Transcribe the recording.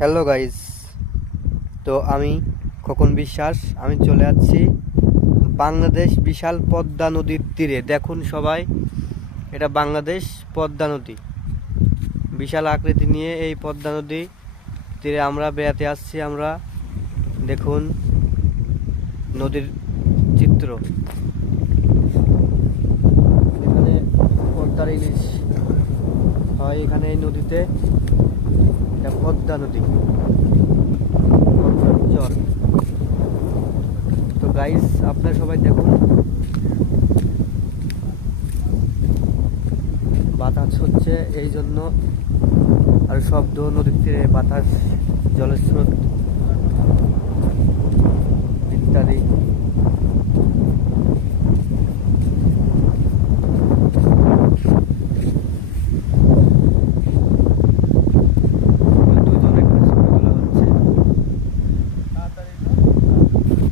Hello guys, তো আমি খোকন বিশ্বাস। আমি চলে যাচ্ছি বাংলাদেশ বিশাল পদ্মা নদীর তীরে। দেখুন সবাই, এটা বাংলাদেশ পদ্মা নদী। বিশাল আকৃতি নিয়ে এই পদ্মা নদী তীরে আমরা বেড়াতে আসছি। আমরা দেখুন নদীর চিত্র। এখানে পদ্মার ইলিশ হয়, এখানে এই নদীতে। এটা পদ্মা নদী, চর। তো গাইস, আপনারা সবাই দেখুন, বাতাস হচ্ছে এই জন্য, আর শব্দ নদীর তীরে বাতাস, জলের স্রোত ইত্যাদি।